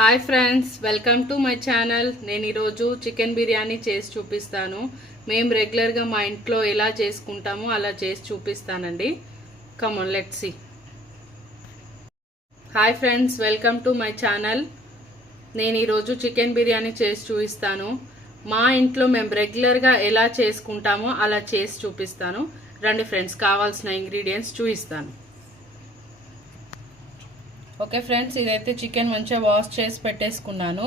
Hi friends, welcome to my channel. నేను ఈరోజు chicken biryani చేసి చూపిస్తాను. మేము రెగ్యులర్గా మా ఇంట్లో ఎలా చేసుకుంటామో అలా చేసి చూపిస్తానండి. Come on, let's see. Hi friends, welcome to my channel. నేను ఈరోజు చికెన్ బిర్యానీ చేసి చూపిస్తాను. మా ఇంట్లో మేము రెగ్యులర్గా ఎలా చేసుకుంటామో అలా చేసి చూపిస్తాను. రండి ఫ్రెండ్స్, కావాల్సిన ఇంగ్రీడియంట్స్ చూపిస్తాను. ఓకే ఫ్రెండ్స్, ఇదైతే చికెన్ మంచిగా వాష్ చేసి పెట్టేసుకున్నాను.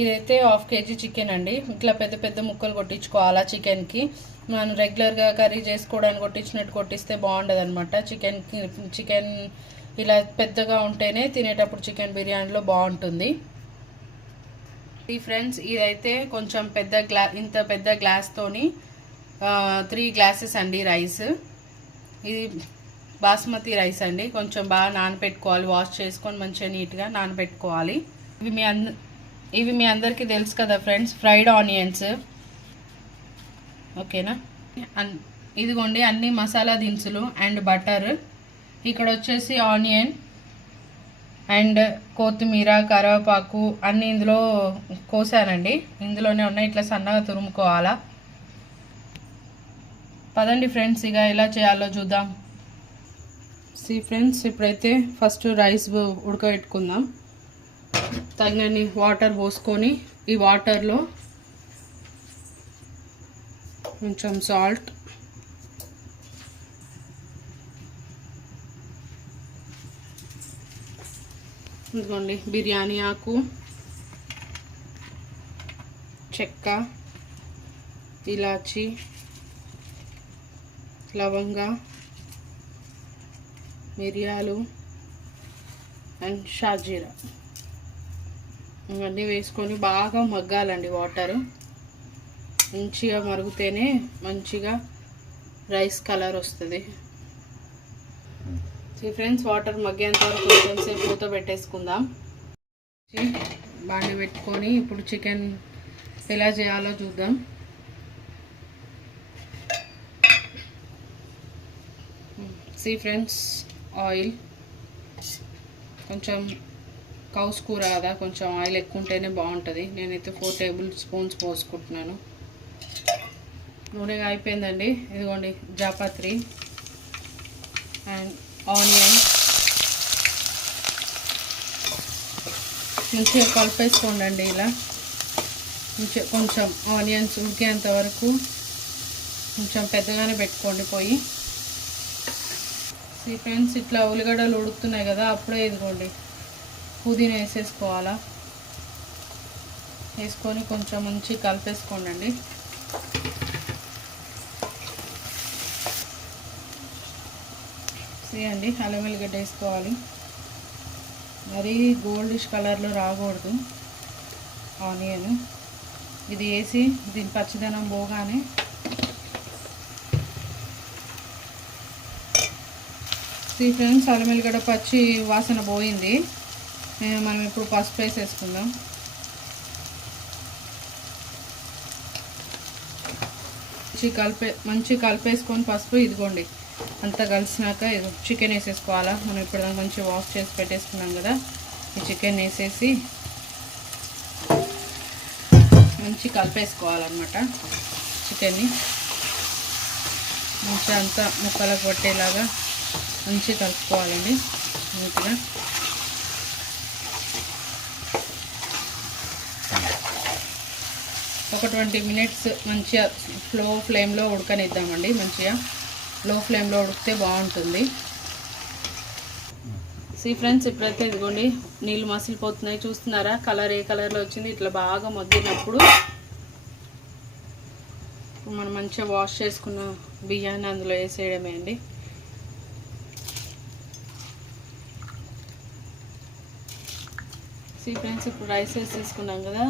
ఇదైతే 1/2 kg చికెన్ అండి. ఇట్లా పెద్ద పెద్ద ముక్కలు కొట్టించుకోవాలా చికెన్కి. మనం రెగ్యులర్గా కర్రీ చేసుకోవడానికి కొట్టించినట్టు కొట్టిస్తే బాగుండదు అనమాట. చికెన్ ఇలా పెద్దగా ఉంటేనే తినేటప్పుడు చికెన్ బిర్యానీలో బాగుంటుంది. ఈ ఫ్రెండ్స్, ఇదైతే కొంచెం ఇంత పెద్ద గ్లాస్తోని 3 glasses అండి రైస్. ఇది బాస్మతి రైస్ అండి. కొంచెం బాగా నానబెట్టుకోవాలి, వాష్ చేసుకొని మంచిగా నీట్గా నానబెట్టుకోవాలి. ఇవి మీ అందరికీ తెలుసు కదా ఫ్రెండ్స్, ఫ్రైడ్ ఆనియన్స్. ఓకేనా? ఇదిగోండి అన్ని మసాలా దినుసులు అండ్ బటర్. ఇక్కడ వచ్చేసి ఆనియన్ అండ్ కొత్తిమీర, కరివేపాకు అన్నీ ఇందులో కోసానండి. ఇందులోనే ఉన్నాయి. ఇట్లా సన్నగా తురుముకోవాలా. పదండి ఫ్రెండ్స్, ఇక ఎలా చేయాలో చూద్దాం. ఫ్రెండ్స్, ఇప్పుడైతే ఫస్ట్ రైస్ ఉడకబెట్టుకుందాం. తగినన్ని వాటర్ పోసుకొని ఈ వాటర్లో కొంచెం సాల్ట్, ఇదిగోండి బిర్యానీ ఆకు, చెక్క, ఇలాచి, లవంగా, మిరియాలు అండ్ షాజీరా ఇవన్నీ వేసుకొని బాగా మగ్గాలండి. వాటర్ మంచిగా మరుగుతేనే మంచిగా రైస్ కలర్ వస్తుంది. ఫ్రెండ్స్, వాటర్ మగ్గేంత వరకు కొంచెం సేపు మూత పెట్టేసుకుందాం. బాండి పెట్టుకొని ఇప్పుడు చికెన్ ఎలా చేయాలో చూద్దాం. ఫ్రెండ్స్, ఆయిల్ కొంచెం కౌస్ కూర కదా, కొంచెం ఆయిల్ ఎక్కువ ఉంటేనే బాగుంటుంది. నేనైతే 4 tablespoons పోసుకుంటున్నాను. నూనె అయిపోయిందండి. ఇదిగోండి జాపత్రి అండ్ ఆనియన్ మంచిగా కలిపేసుకోండి. ఇలా కొంచెం ఆనియన్స్ ఉడికేంత వరకు కొంచెం పెద్దగానే పెట్టుకోండి పొయ్యి. ఫ్రెండ్స్, ఇట్లా ఉల్లిగడ్డలు ఉడుకుతున్నాయి కదా, అప్పుడే ఇదిగోండి పుదీనా వేసేసుకోవాలా. వేసుకొని కొంచెం మంచిగా కలిపేసుకోండి. అండి అల్లం వెల్లిగడ్డ వేసుకోవాలి. మరీ గోల్డిష్ కలర్లో రాకూడదు ఆనియన్. ఇది వేసి దీని పచ్చిదనం పోగానే ఫ్రెండ్స్, అల్లం వెల్లిగడ్డ పచ్చి వాసన పోయింది. మనం ఇప్పుడు పసుపు వేసేసుకుందాం. మంచి కలిపేసుకొని పసుపు ఇదిగోండి అంతా కలిసినాక ఇది చికెన్ వేసేసుకోవాలా. మనం ఇప్పుడు మంచిగా వాష్ చేసి పెట్టేసుకున్నాం కదా, ఈ చికెన్ వేసేసి మంచి కలిపేసుకోవాలన్నమాట. చికెన్ని మంచిగా అంతా ముక్కలకు పట్టేలాగా మంచిగా కలుపుకోవాలండి నీట్గా. ఒక 20 minutes మంచిగా లో ఫ్లేమ్లో ఉడకనిద్దామండి. మంచిగా లో ఫ్లేమ్లో ఉడికితే బాగుంటుంది. ఫ్రెండ్స్, ఇప్పుడైతే ఇదిగోండి నీళ్ళు మసిలిపోతున్నాయి. చూస్తున్నారా కలర్ ఏ కలర్లో వచ్చింది? ఇట్లా బాగా మగ్గినప్పుడు మనం మంచిగా వాష్ చేసుకున్న బియ్యాన్ని అందులో వేసేయడమే అండి. ఫ్రెండ్స్, ఇప్పుడు రైస్ వేసేసుకున్నాం కదా,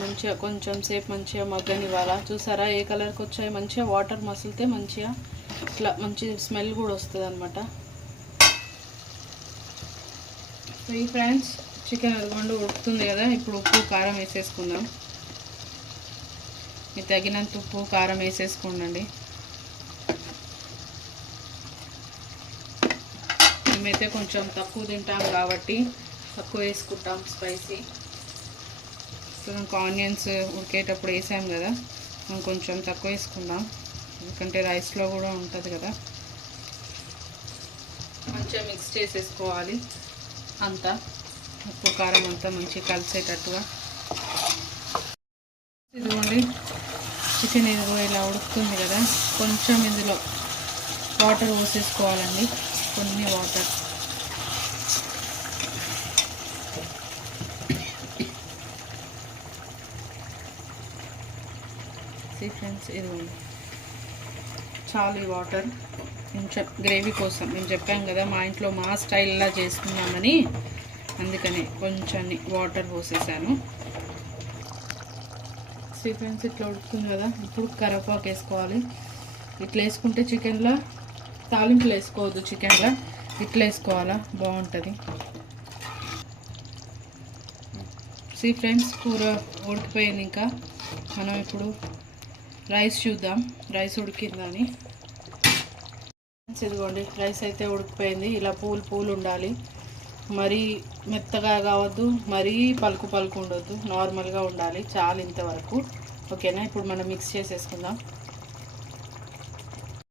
మంచిగా కొంచెం సేపు మంచిగా మగ్గనివ్వాలా. చూసారా ఏ కలర్కి వచ్చాయి? మంచిగా వాటర్ మసిలితే మంచిగా ఇట్లా మంచి స్మెల్ కూడా వస్తుంది అనమాట. ఫ్రెండ్స్, చికెన్ అదిగోండి ఉడుకుతుంది కదా, ఇప్పుడు ఉప్పు కారం వేసేసుకుందాం. మీకు తగినంత ఉప్పు కారం వేసేసుకోండి. మేమైతే కొంచెం తక్కువ తింటాం కాబట్టి తక్కువ వేసుకుంటాం స్పైసీ. సో మనకు ఆనియన్స్ ఉడికేటప్పుడు వేసాం కదా, మనం కొంచెం తక్కువ వేసుకుందాం, ఎందుకంటే రైస్లో కూడా ఉంటుంది కదా. మంచిగా మిక్స్ చేసేసుకోవాలి అంతా, ఉప్పు కారం అంతా మంచిగా కలిసేటట్టుగా. ఇదిగోండి చికెన్ ఇదిగో ఇలా ఉడుకుతుంది కదా, కొంచెం ఇందులో వాటర్ పోసేసుకోవాలండి, కొన్ని వాటర్. ఫ్రెండ్స్ ఇదిగోండి చాలు ఈ వాటర్, కొంచెం గ్రేవీ కోసం. నేను చెప్పాను కదా మా ఇంట్లో మా స్టైల్లా చేసుకున్నామని, అందుకని కొంచెం వాటర్ పోసేసాను. ఫ్రెండ్స్ ఇట్లా ఉడుకుతుంది కదా, ఇప్పుడు కరివేపాకు వేసుకోవాలి. ఇట్లా వేసుకుంటే చికెన్లో తాలింపులు వేసుకోవద్దు, చికెన్లో ఇట్లా వేసుకోవాలా బాగుంటుంది. ఫ్రెండ్స్ కూర ఉడికిపోయింది, ఇంకా మనం ఇప్పుడు రైస్ చూద్దాం, రైస్ ఉడికిందని. ఇదిగోండి రైస్ అయితే ఉడికిపోయింది, ఇలా పూలు పూలు ఉండాలి, మరీ మెత్తగా కావద్దు, మరీ పలుకు పలుకు ఉండొద్దు, నార్మల్గా ఉండాలి, చాలు ఇంతవరకు. ఓకేనా, ఇప్పుడు మనం మిక్స్ చేసేసుకుందాం.